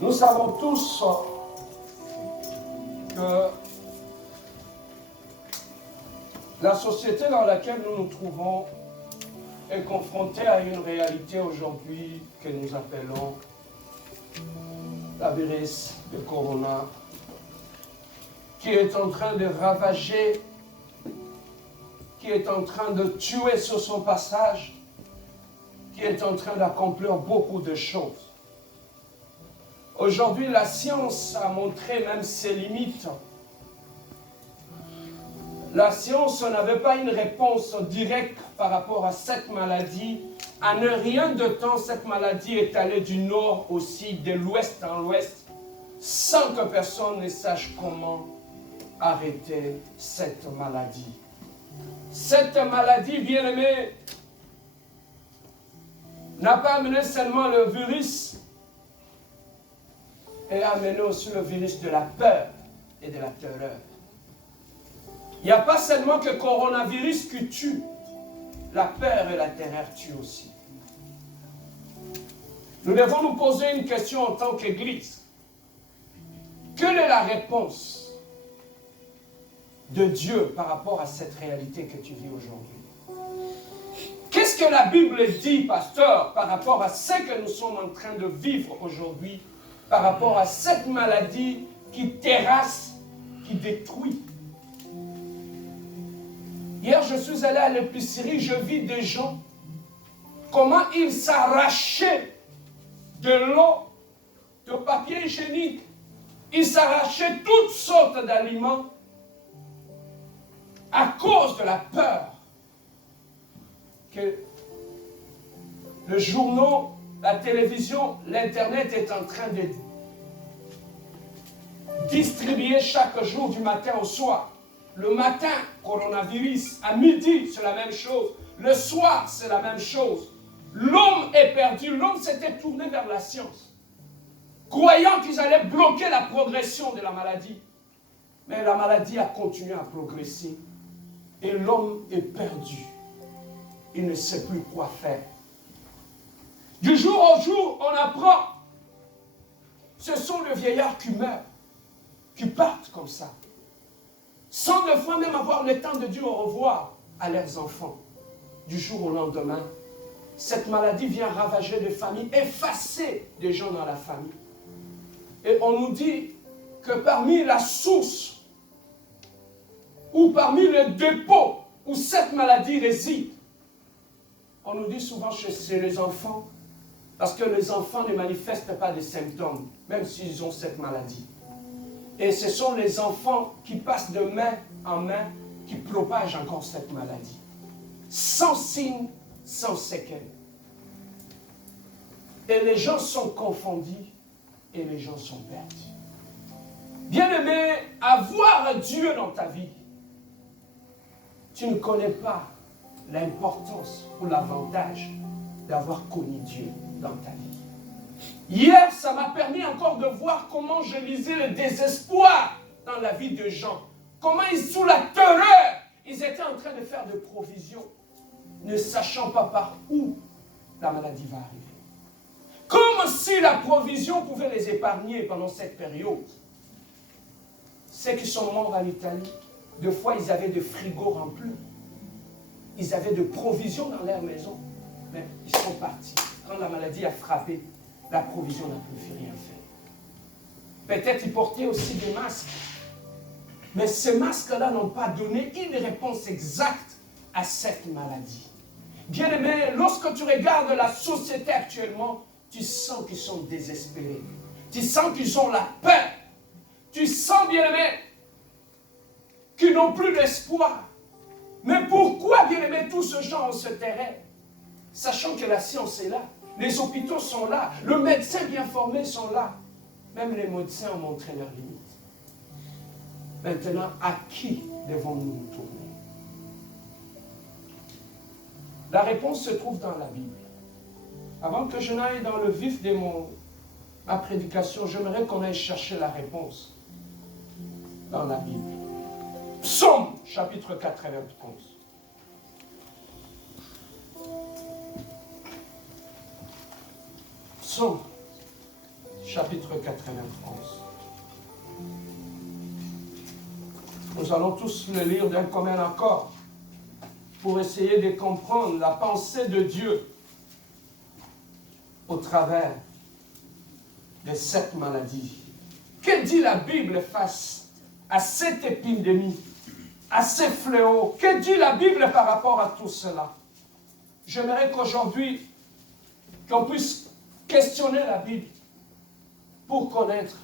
Nous savons tous que la société dans laquelle nous nous trouvons est confrontée à une réalité aujourd'hui que nous appelons la virus de Corona, qui est en train de ravager, qui est en train de tuer sur son passage, qui est en train d'accomplir beaucoup de choses. Aujourd'hui, la science a montré même ses limites. La science n'avait pas une réponse directe par rapport à cette maladie. En rien de temps, cette maladie est allée du nord au sud, de l'ouest en l'ouest, sans que personne ne sache comment arrêter cette maladie. Cette maladie, bien aimée, n'a pas amené seulement le virus, elle a amené aussi le virus de la peur et de la terreur. Il n'y a pas seulement que le coronavirus qui tue, la peur et la terreur tuent aussi. Nous devons nous poser une question en tant qu'Église. Quelle est la réponse de Dieu par rapport à cette réalité que tu vis aujourd'hui? Qu'est-ce que la Bible dit, pasteur, par rapport à ce que nous sommes en train de vivre aujourd'hui, par rapport à cette maladie qui terrasse, qui détruit? Hier, je suis allé à l'épicerie, je vis des gens, comment ils s'arrachaient de l'eau, de papier hygiénique, ils s'arrachaient toutes sortes d'aliments à cause de la peur que le journal, la télévision, l'internet est en train de distribuer chaque jour du matin au soir. Le matin, coronavirus. À midi, c'est la même chose. Le soir, c'est la même chose. L'homme est perdu. L'homme s'était tourné vers la science, croyant qu'ils allaient bloquer la progression de la maladie. Mais la maladie a continué à progresser. Et l'homme est perdu. Il ne sait plus quoi faire. Du jour au jour, on apprend. Ce sont les vieillards qui meurent, qui partent comme ça, sans de fois même avoir le temps de dire au revoir à leurs enfants. Du jour au lendemain, cette maladie vient ravager des familles, effacer des gens dans la famille. Et on nous dit que parmi la source, ou parmi le dépôt où cette maladie réside, on nous dit souvent que c'est les enfants, parce que les enfants ne manifestent pas de symptômes, même s'ils ont cette maladie. Et ce sont les enfants qui passent de main en main qui propagent encore cette maladie. Sans signe, sans séquelles. Et les gens sont confondus et les gens sont perdus. Bien-aimé, avoir Dieu dans ta vie, tu ne connais pas l'importance ou l'avantage d'avoir connu Dieu dans ta vie. Hier, ça m'a permis encore de voir comment je lisais le désespoir dans la vie de gens. Comment ils, sous la terreur, ils étaient en train de faire des provisions, ne sachant pas par où la maladie va arriver. Comme si la provision pouvait les épargner pendant cette période. Ceux qui sont morts en Italie, deux fois ils avaient des frigos remplis. Ils avaient des provisions dans leur maison. Mais ils sont partis. Quand la maladie a frappé, la provision n'a plus rien fait. Peut-être ils portaient aussi des masques. Mais ces masques-là n'ont pas donné une réponse exacte à cette maladie. Bien-aimé, lorsque tu regardes la société actuellement, tu sens qu'ils sont désespérés. Tu sens qu'ils ont la peur. Tu sens, bien-aimé, qu'ils n'ont plus d'espoir. Mais pourquoi, bien-aimé, tous ces gens se tairaient, sachant que la science est là, les hôpitaux sont là, les médecins bien formés sont là. Même les médecins ont montré leurs limites. Maintenant, à qui devons-nous nous tourner? La réponse se trouve dans la Bible. Avant que je n'aille dans le vif de ma prédication, j'aimerais qu'on aille chercher la réponse dans la Bible. Psaume, chapitre 91. Psaume, chapitre 91. Nous allons tous le lire d'un commun accord pour essayer de comprendre la pensée de Dieu au travers de cette maladie. Que dit la Bible face à cette épidémie, à ces fléaux? Que dit la Bible par rapport à tout cela? J'aimerais qu'aujourd'hui, qu'on puisse questionner la Bible pour connaître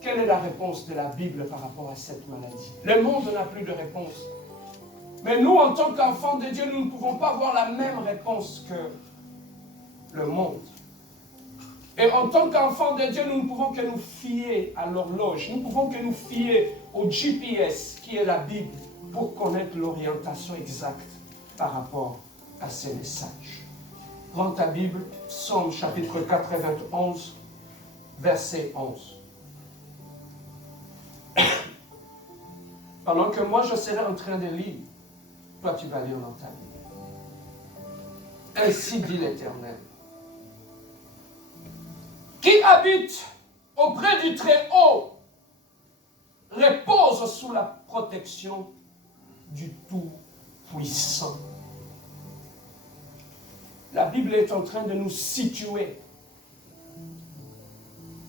quelle est la réponse de la Bible par rapport à cette maladie. Le monde n'a plus de réponse. Mais nous, en tant qu'enfants de Dieu, nous ne pouvons pas avoir la même réponse que le monde. Et en tant qu'enfants de Dieu, nous ne pouvons que nous fier à l'horloge. Nous ne pouvons que nous fier au GPS qui est la Bible pour connaître l'orientation exacte par rapport à ces messages. Prends ta Bible, Psaume chapitre 91, verset 11. Pendant que moi je serai en train de lire, toi tu vas lire dans ta Bible. Ainsi dit l'Éternel. Qui habite auprès du Très-Haut repose sous la protection du Tout-Puissant. La Bible est en train de nous situer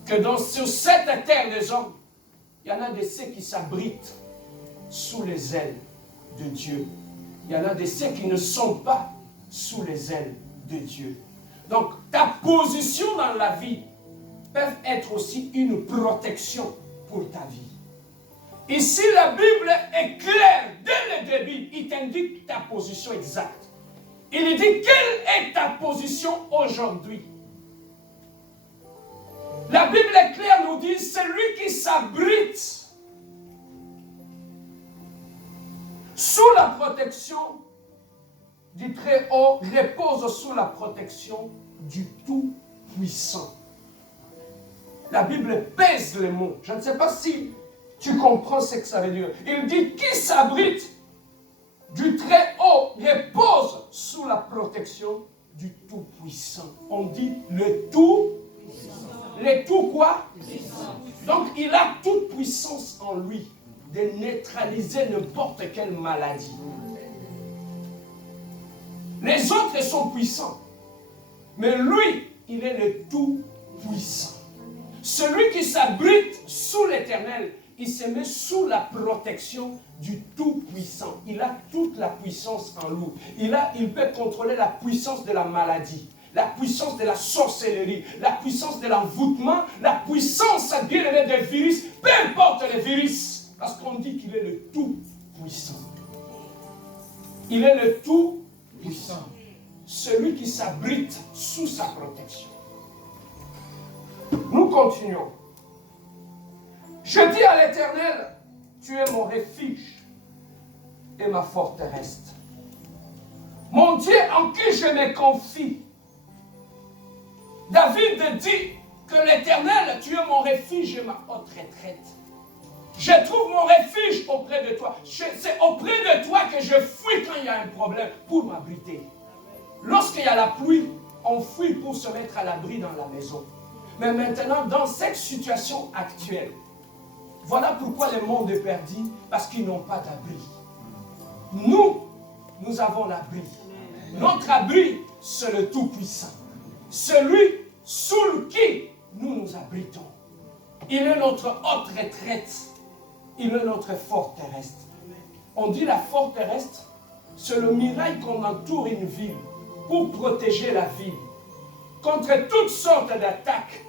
que sur cette terre des hommes, il y en a de ceux qui s'abritent sous les ailes de Dieu. Il y en a de ceux qui ne sont pas sous les ailes de Dieu. Donc, ta position dans la vie peut être aussi une protection pour ta vie. Ici, la Bible est claire. Dès le début, il t'indique ta position exacte. Il dit, quelle est ta position aujourd'hui? La Bible est claire, nous dit, celui qui s'abrite sous la protection du Très-Haut repose sous la protection du Tout-Puissant. La Bible pèse les mots. Je ne sais pas si tu comprends ce que ça veut dire. Il dit, qui s'abrite du Très-Haut repose sous la protection du Tout-Puissant. On dit le Tout-Puissant. Le Tout quoi? Puissant. Donc il a toute puissance en lui de neutraliser n'importe quelle maladie. Les autres sont puissants. Mais lui, il est le Tout-Puissant. Celui qui s'abrite sous l'Éternel, il se met sous la protection du Tout-Puissant. Il a toute la puissance en lui. Il peut contrôler la puissance de la maladie, la puissance de la sorcellerie, la puissance de l'envoûtement, la puissance, bien aimé, des virus, peu importe les virus, parce qu'on dit qu'il est le Tout-Puissant. Il est le Tout-Puissant. Celui qui s'abrite sous sa protection. Nous continuons. Je dis à l'Éternel, tu es mon refuge et ma forteresse. Mon Dieu en qui je me confie. David dit que l'Éternel, tu es mon refuge et ma haute retraite. Je trouve mon refuge auprès de toi. C'est auprès de toi que je fuis quand il y a un problème pour m'abriter. Lorsqu'il y a la pluie, on fuit pour se mettre à l'abri dans la maison. Mais maintenant, dans cette situation actuelle, voilà pourquoi le monde est perdu, parce qu'ils n'ont pas d'abri. Nous avons l'abri. Notre abri, c'est le Tout-Puissant. Celui sous qui nous nous abritons. Il est notre haute retraite. Il est notre forteresse. On dit la forteresse, c'est le muraille qu'on entoure une ville pour protéger la ville contre toutes sortes d'attaques.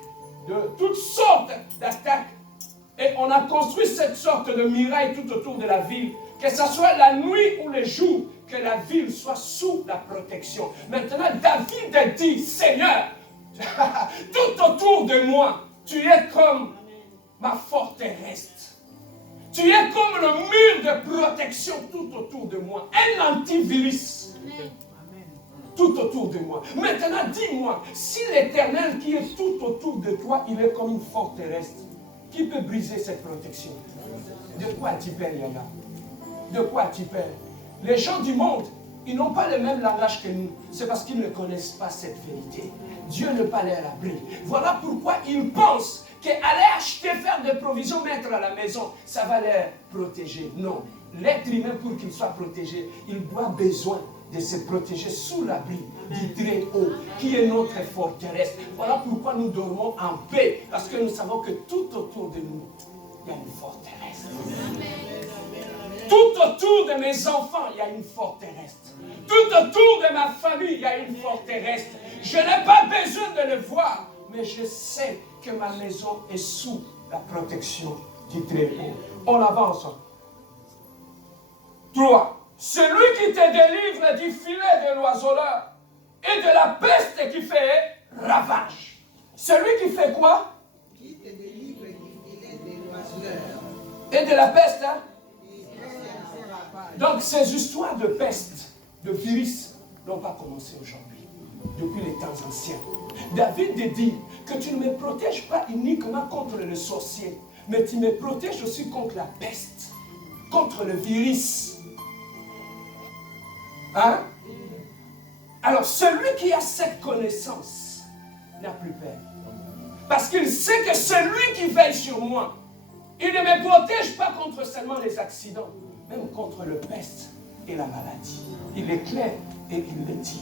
Et on a construit cette sorte de muraille tout autour de la ville, que ce soit la nuit ou le jour, que la ville soit sous la protection. Maintenant, David a dit, Seigneur, tout autour de moi, tu es comme ma forteresse. Tu es comme le mur de protection tout autour de moi, un antivirus. Tout autour de moi. Maintenant, dis-moi, si l'Éternel qui est tout autour de toi, il est comme une forteresse, qui peut briser cette protection? De quoi as-tu peur, Yaya? De quoi as-tu peur? Les gens du monde, Ils n'ont pas le même langage que nous. C'est parce qu'ils ne connaissent pas cette vérité. Dieu ne pas les l'abri. Voilà pourquoi ils pensent qu'aller acheter, faire des provisions, mettre à la maison, ça va les protéger. Non. L'être humain, pour qu'il soit protégé, il doit besoin de se protéger sous l'abri du Très-Haut, qui est notre forteresse. Voilà pourquoi nous dormons en paix, parce que nous savons que tout autour de nous, il y a une forteresse. Tout autour de mes enfants, il y a une forteresse. Tout autour de ma famille, il y a une forteresse. Je n'ai pas besoin de le voir, mais je sais que ma maison est sous la protection du Très-Haut. On avance. 3. Celui qui te délivre du filet de l'oiseleur et de la peste qui fait ravage. Celui qui fait quoi? Qui te délivre du filet de l'oiseleur. Et de la peste, hein? Donc ces histoires de peste, de virus, n'ont pas commencé aujourd'hui, depuis les temps anciens. David dit que tu ne me protèges pas uniquement contre le sorcier, mais tu me protèges aussi contre la peste, contre le virus. Hein? Alors celui qui a cette connaissance n'a plus peur. Parce qu'il sait que celui qui veille sur moi, il ne me protège pas contre seulement les accidents, même contre le peste et la maladie. Il est clair et il le dit.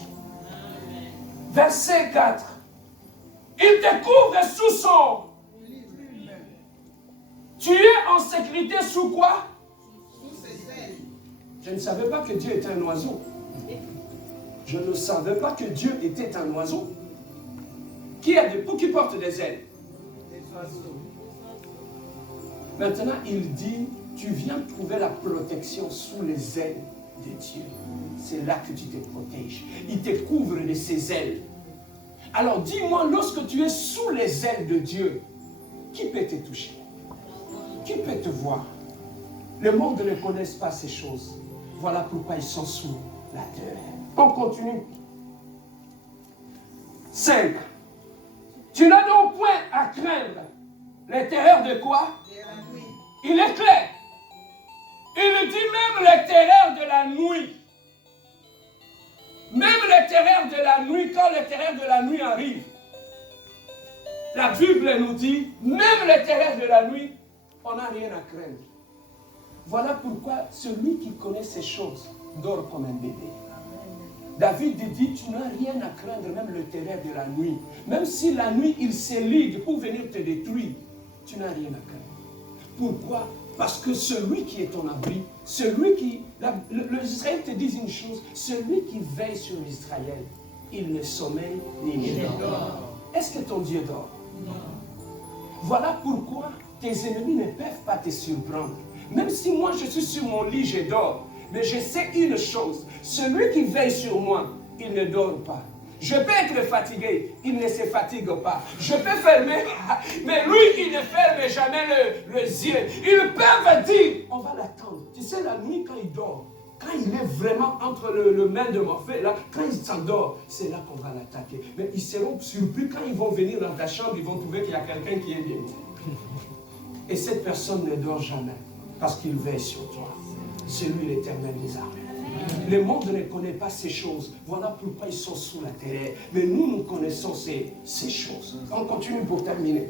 Verset 4. Il te couvre sous son. Tu es en sécurité sous quoi? Sous ses ailes. Je ne savais pas que Dieu était un oiseau. Je ne savais pas que Dieu était un oiseau. Qui porte des ailes? Des oiseaux. Maintenant, il dit, tu viens trouver la protection sous les ailes de Dieu. C'est là que tu te protèges. Il te couvre de ses ailes. Alors dis-moi, lorsque tu es sous les ailes de Dieu, qui peut te toucher? Qui peut te voir? Le monde ne connaît pas ces choses. Voilà pourquoi ils sont sous la terre. On continue. 5. Tu n'as donc point à craindre les terreurs de quoi? De la nuit. Il est clair. Il dit même les terreurs de la nuit. Même les terreurs de la nuit, quand les terreurs de la nuit arrivent, la Bible nous dit, même les terreurs de la nuit, on n'a rien à craindre. Voilà pourquoi celui qui connaît ces choses dort comme un bébé. David dit, tu n'as rien à craindre, même le terreur de la nuit. Même si la nuit, il se ligue pour venir te détruire, tu n'as rien à craindre. Pourquoi? Parce que celui qui est ton abri, celui qui... L'Israël te dit une chose, celui qui veille sur l'Israël, il ne sommeille ni ne dort. Est-ce que ton Dieu dort? Non. Voilà pourquoi tes ennemis ne peuvent pas te surprendre. Même si moi je suis sur mon lit, je dors. Mais je sais une chose, celui qui veille sur moi, il ne dort pas. Je peux être fatigué, il ne se fatigue pas. Je peux fermer, mais lui, il ne ferme jamais les yeux. Ils peuvent dire, on va l'attendre. Tu sais, la nuit, quand il dort, quand il est vraiment entre le main de Morphée, là, quand il s'endort, c'est là qu'on va l'attaquer. Mais ils seront surpris quand ils vont venir dans ta chambre, ils vont trouver qu'il y a quelqu'un qui est bien. Et cette personne ne dort jamais, parce qu'il veille sur toi. C'est lui l'Éternel des armées. Le monde ne connaît pas ces choses. Voilà pourquoi ils sont sous la terre. Mais nous connaissons ces choses. On continue pour terminer.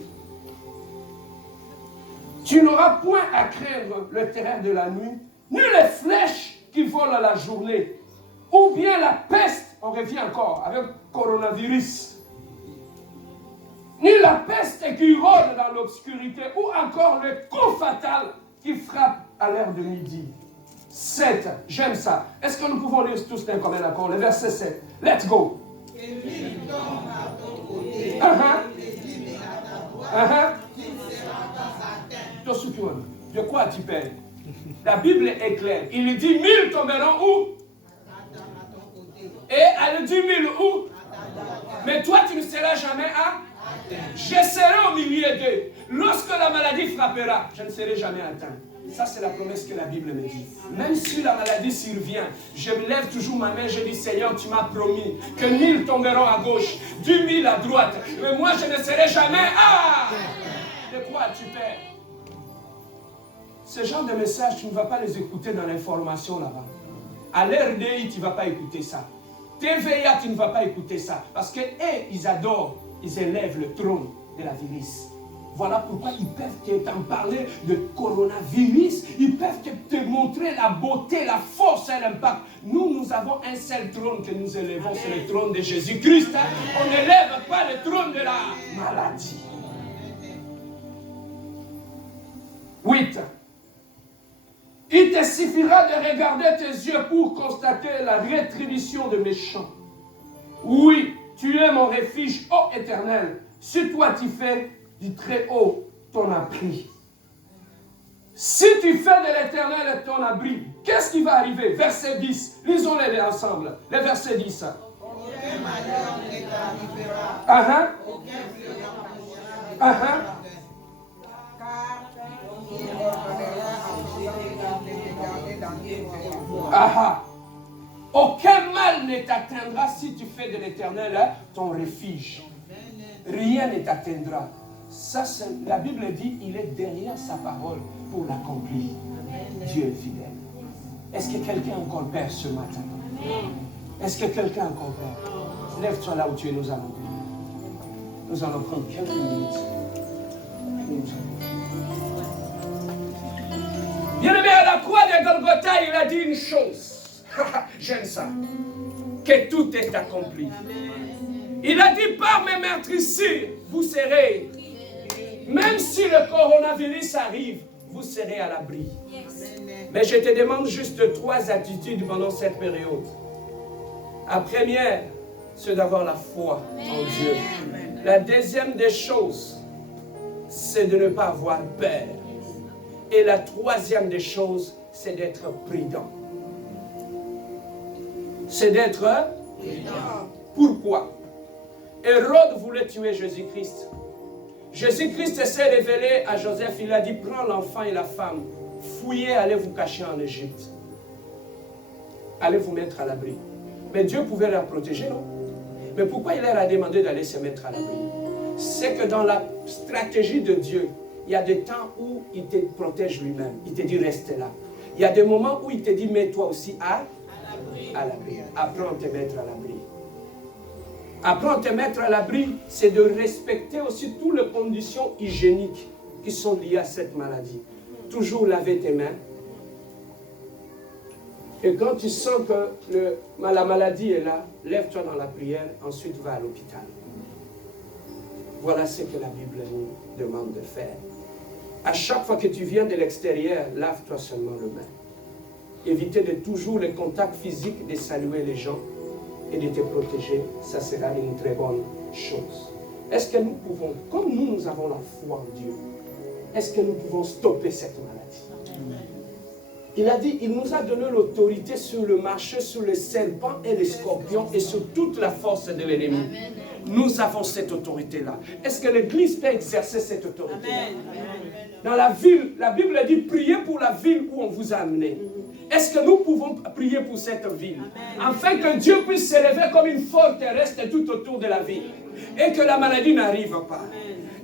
Tu n'auras point à craindre le terreur de la nuit, ni les flèches qui volent à la journée, ou bien la peste, on revient encore avec coronavirus, ni la peste qui rôde dans l'obscurité, ou encore le coup fatal qui frappe à l'heure de midi. 7, j'aime ça. Est-ce que nous pouvons lire tous d'un commun accord? Le verset 7. Let's go. Et lui tombe à ton côté, et l'ennemi à ta droite, qui ne sera pas atteint. De quoi tu perds? La Bible est claire. Il dit 1000 tomberont où? À ton côté. Et elle dit 1000 où? Mais toi, tu ne seras jamais à? Je serai au milieu d'eux. Lorsque la maladie frappera, je ne serai jamais atteint. Ça, c'est la promesse que la Bible me dit. Même si la maladie survient, je me lève toujours ma main, je dis, Seigneur, tu m'as promis que 1000 tomberont à gauche, 10 000 à droite. Mais moi, je ne serai jamais à... De quoi tu perds? Ce genre de messages, tu ne vas pas les écouter dans l'information là-bas. À l'RDI, tu ne vas pas écouter ça. TVA, tu ne vas pas écouter ça. Parce que, ils adorent, ils élèvent le trône de la virus. Voilà pourquoi ils peuvent t'en parler de coronavirus. Ils peuvent te montrer la beauté, la force et l'impact. Nous avons un seul trône que nous élevons, c'est le trône de Jésus-Christ. On n'élève pas le trône de la maladie. 8. Il te suffira de regarder tes yeux pour constater la rétribution des méchants. Oui, tu es mon refuge, ô Éternel. Sur toi tu fais du très haut ton abri. Si tu fais de l'Éternel ton abri, qu'est-ce qui va arriver? Verset 10. Lisons-les ensemble. Le verset 10. Aucun malheur ne t'arrivera. Aucun fléau n'approchera. Car il reconnaîtra en garder dans tes voies. Aucun mal ne t'atteindra si tu fais de l'Éternel ton refuge. Rien ne t'atteindra. Ça, la Bible dit, il est derrière sa parole pour l'accomplir. Dieu est fidèle. Est-ce que quelqu'un a encore peur ce matin? Est-ce que quelqu'un a encore peur? Lève-toi là où tu es, nous allons. Nous allons prendre quelques minutes. Bien-aimé, à la croix de Golgotha, il a dit une chose. J'aime ça. Que tout est accompli. Il a dit par mes meurtrissures, vous serez, même si le coronavirus arrive, vous serez à l'abri. Mais je te demande juste 3 attitudes pendant cette période. La première, c'est d'avoir la foi en Dieu. La deuxième des choses, c'est de ne pas avoir peur. Et la troisième des choses, c'est d'être prudent. C'est d'être prudent. Pourquoi? Hérode voulait tuer Jésus-Christ. Jésus-Christ s'est révélé à Joseph. Il a dit, prends l'enfant et la femme, fouillez, allez vous cacher en Égypte. Allez vous mettre à l'abri. Mais Dieu pouvait leur protéger, non? Mais pourquoi il leur a demandé d'aller se mettre à l'abri? C'est que dans la stratégie de Dieu, il y a des temps où il te protège lui-même. Il te dit, reste là. Il y a des moments où il te dit, mets-toi aussi à l'abri. Apprends à te mettre à l'abri. Apprends à te mettre à l'abri, c'est de respecter aussi toutes les conditions hygiéniques qui sont liées à cette maladie. Toujours laver tes mains. Et quand tu sens que la maladie est là, lève-toi dans la prière, ensuite va à l'hôpital. Voilà ce que la Bible nous demande de faire. À chaque fois que tu viens de l'extérieur, lave-toi seulement les mains. Évitez de toujours le contact physique, de saluer les gens et de te protéger. Ça sera une très bonne chose. Est-ce que nous pouvons, comme nous avons la foi en Dieu, est-ce que nous pouvons stopper cette maladie? Il a dit, il nous a donné l'autorité sur le marché, sur les serpents et les scorpions et sur toute la force de l'ennemi. Nous avons cette autorité-là. Est-ce que l'Église peut exercer cette autorité-là? Dans la ville, la Bible dit, priez pour la ville où on vous a amené. Est-ce que nous pouvons prier pour cette ville? Afin que Dieu puisse s'élever comme une forteresse tout autour de la ville. Et que la maladie n'arrive pas.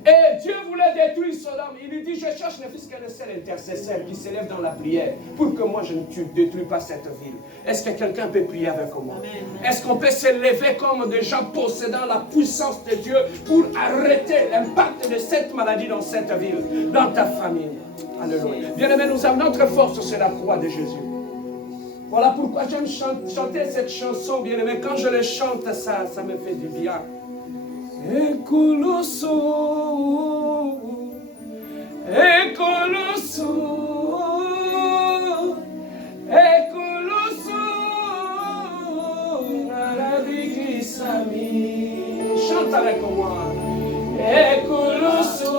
Et Dieu voulait détruire Sodome. Il lui dit, je cherche ne fût qu'un seul intercesseur qui s'élève dans la prière pour que moi je ne détruis pas cette ville. Est-ce que quelqu'un peut prier avec moi? Est-ce qu'on peut s'élever comme des gens possédant la puissance de Dieu pour arrêter l'impact de cette maladie dans cette ville, dans ta famille? Alléluia. Bien-aimés, nous avons notre force sur la croix de Jésus. Voilà pourquoi j'aime chanter cette chanson, bien-aimés. Quand je le chante, ça me fait du bien. Ekoloso, Ekoloso, Ekoloso, Narabikisami. Chante avec moi. Ekoloso,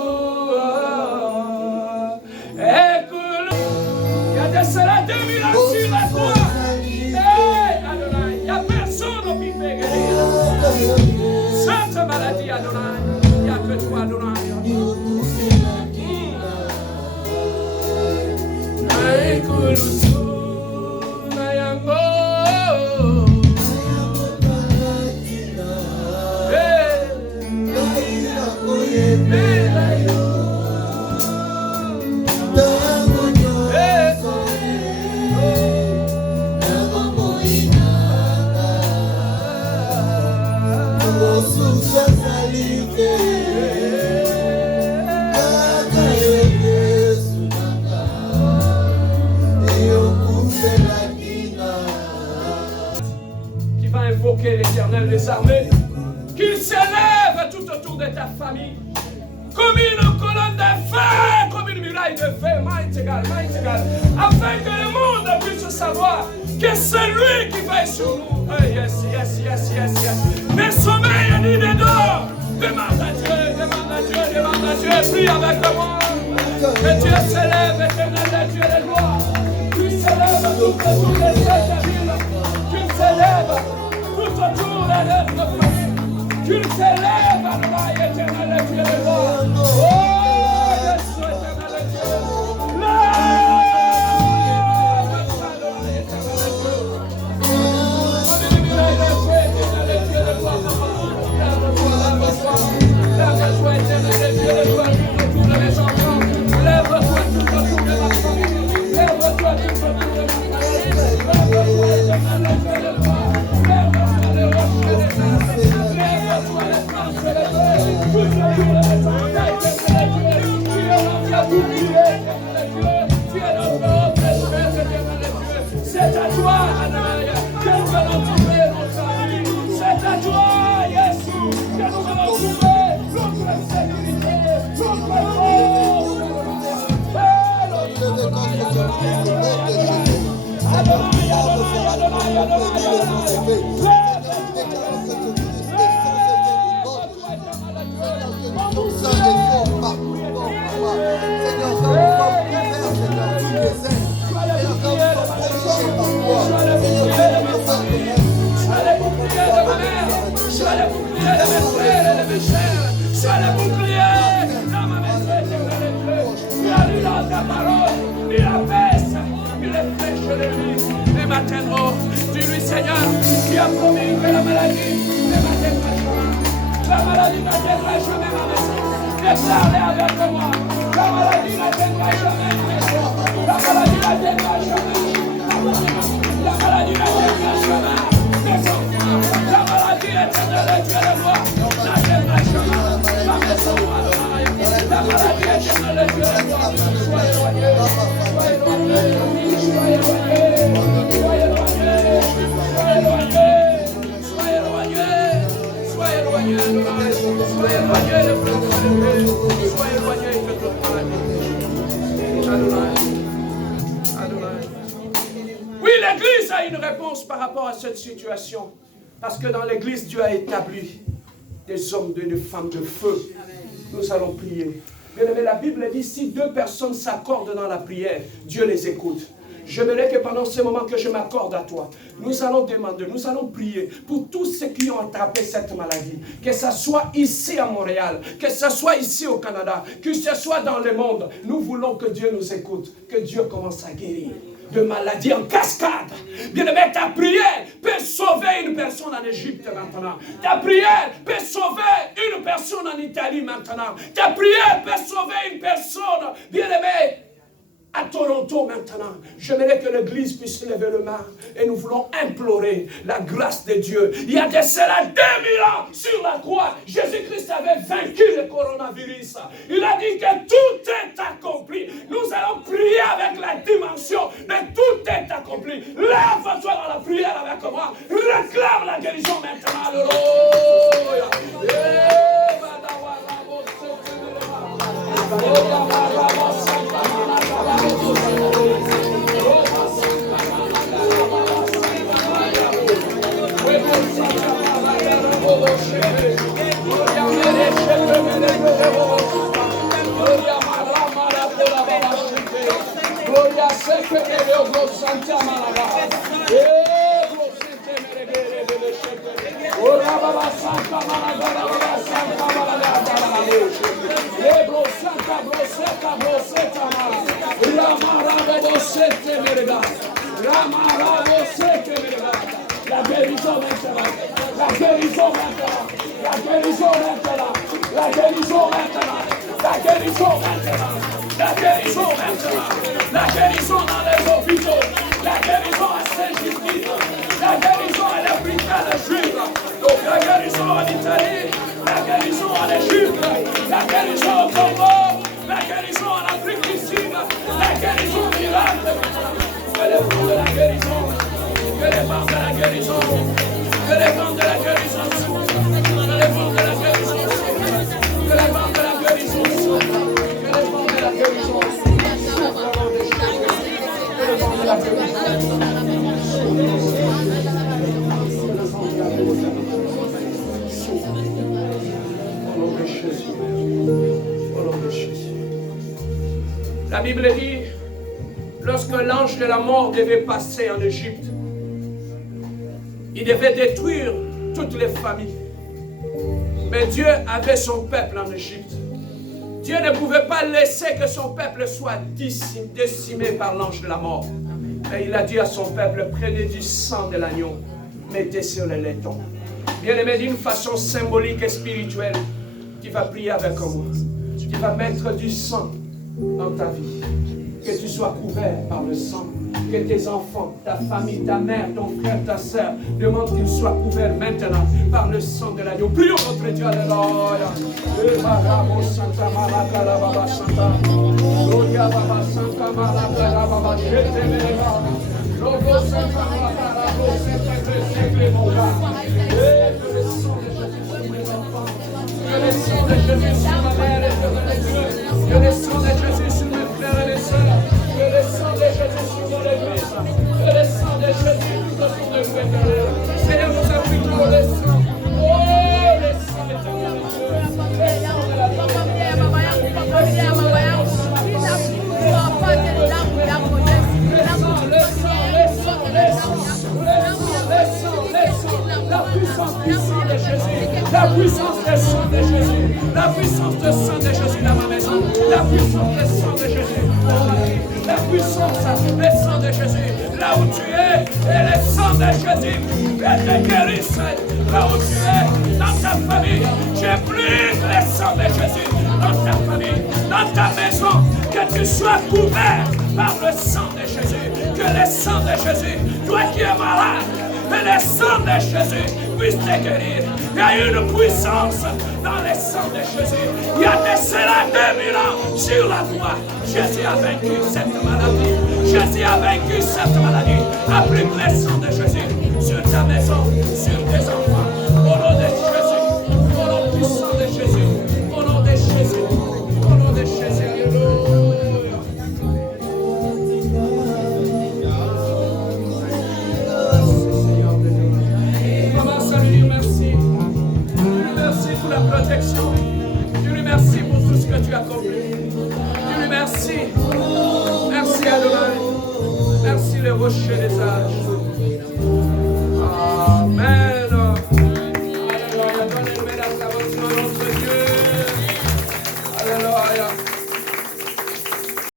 Ekoloso. Il y a de cela 2000 ans sur la croix. Il n'y a personne qui fait guérir. Sainte maladie, Adonai, il n'y a que toi, Adonai. famille. Comme une colonne de feu, comme une muraille de feu, mighty God, afin que le monde puisse savoir que c'est lui qui veille sur nous. Oh, yes. Ni sommeil ni de dors. Demande à Dieu, prie avec moi. Que Dieu s'élève, éternel Dieu de gloire. Tu s'élèves toutes les sept villes. Tu s'élèves tout autour de notre famille. Tu s'élèves à nous, éternel Dieu de gloire. Oh, Jésus, éternel Dieu. Lève-toi, éternel Dieu de gloire, tout autour de mes enfants. Lève-toi tout autour de ma famille. Lève-toi tout autour de ma famille. Lève-toi, éternel Dieu de gloire. Lève-toi les rochers des arbres. Lève-toi les planches de feu. Tout autour de mes enfants, éternel Dieu. Tu es notre bouclier, éternel Dieu. Tu es notre haute espèce, éternel Dieu. C'est à toi, Anaïa, que nous allons trouver notre vie. C'est à toi, Jésus, que nous allons trouver notre sécurité, notre force. Sois le bouclier de mes frères et de mes chers. Sois le bouclier dans ma maison, éternel Dieu. Tu as lu dans ta parole, il abaisse, il est flèche de lui. Et maintenant, dis-lui, Seigneur, tu as promis que la maladie ne m'atteindra jamais. La maladie n'atteindra jamais ma maison. Déclare-le avec moi. La maladie n'atteindra jamais ma maison. La maladie n'atteindra jamais. La maladie n'atteindra jamais mes enfants. La maladie éternelle Dieu de moi n'atteindra jamais ma maison. La maladie éternelle Dieu de moi. Sois éloigné, sois éloigné, sois éloigné, sois éloigné, sois éloigné, sois éloigné, sois éloigné, sois éloigné de plus, sois éloigné de toute maladie. Adonai. Oui, l'Église a une réponse par rapport à cette situation. Parce que dans l'Église, Dieu a établi des hommes et des femmes de feu. Nous allons prier. Bien-aimé, la Bible dit, si deux personnes s'accordent dans la prière, Dieu les écoute. J'aimerais que pendant ce moment que je m'accorde à toi, nous allons demander, nous allons prier pour tous ceux qui ont attrapé cette maladie. Que ce soit ici à Montréal, que ce soit ici au Canada, que ce soit dans le monde. Nous voulons que Dieu nous écoute, que Dieu commence à guérir de maladies en cascade. Bien-aimé, ta prière peut sauver une personne en Égypte maintenant. Ta prière peut sauver une personne en Italie maintenant. Ta prière peut sauver une personne, bien-aimé, à Toronto maintenant. J'aimerais que l'Église puisse lever le main et nous voulons implorer la grâce de Dieu. Il y a de cela 2000 ans sur la croix, Jésus-Christ avait vaincu le coronavirus. Il a dit que tout est accompli. Nous allons prier avec la dimension, mais tout est accompli. Lève-toi dans la prière avec moi. Réclame la guérison maintenant. Alléluia. La guérison maintenant, la guérison maintenant, la guérison maintenant, la guérison maintenant, la guérison maintenant, la guérison maintenant, la guérison dans les hôpitaux, la guérison à Saint-Justine, la guérison à l'hôpital de Jules, donc la guérison en Italie, la guérison en Égypte, la guérison au Congo, la guérison en Afrique du Sud, la guérison en Irak, que les vents de la guérison, que les vents de la guérison, que les vents de la guérison, que les vents de la guérison, que La Bible dit, lorsque l'ange de la mort devait passer en Égypte, il devait détruire toutes les familles. Mais Dieu avait son peuple en Égypte. Dieu ne pouvait pas laisser que son peuple soit décimé par l'ange de la mort. Et il a dit à son peuple, prenez du sang de l'agneau, mettez sur les laitons. Bien-aimé, d'une façon symbolique et spirituelle, tu vas prier avec moi. Tu vas mettre du sang dans ta vie. Que tu sois couvert par le sang. Que tes enfants, ta famille, ta mère, ton frère, ta soeur, demande qu'ils soient couverts maintenant par le sang de l'agneau. Prions notre Dieu, alléluia. Que le sang de Jésus sur ma mère et sur mes dieux. Que le sang de Jésus sur mes frères et mes sœurs. Que le sang de Jésus sur mon église. Que le sang de Jésus tout autour de nous éternel. Seigneur, nous appliquons le sang. Oh, le sang éternel de Dieu. Le sang de la vie. La puissance du sang de Jésus, la puissance du sang de Jésus, la puissance du sang de Jésus dans ma maison, la puissance du sang de Jésus dans ma vie, la puissance du sang de Jésus là où tu es, et le sang de Jésus te guérisse là où tu es, dans ta famille. J'implique le sang de Jésus dans ta famille, dans ta maison, que tu sois couvert par le sang de Jésus, que le sang de Jésus, toi qui es malade, que le sang de Jésus puisse te guérir. Il y a une puissance dans le sang de Jésus. Il y a de cela 2000 ans sur la croix. Jésus a vaincu cette maladie. Jésus a vaincu cette maladie. Applique le sang de Jésus sur ta maison, sur tes enfants. Au nom de Jésus, au nom puissant de Jésus, au nom de Jésus, au nom de Jésus. Alléluia. Pour la protection. Dieu lui merci pour tout ce que tu as accompli. Dieu lui merci. Merci Adonai. Merci le rocher des âges.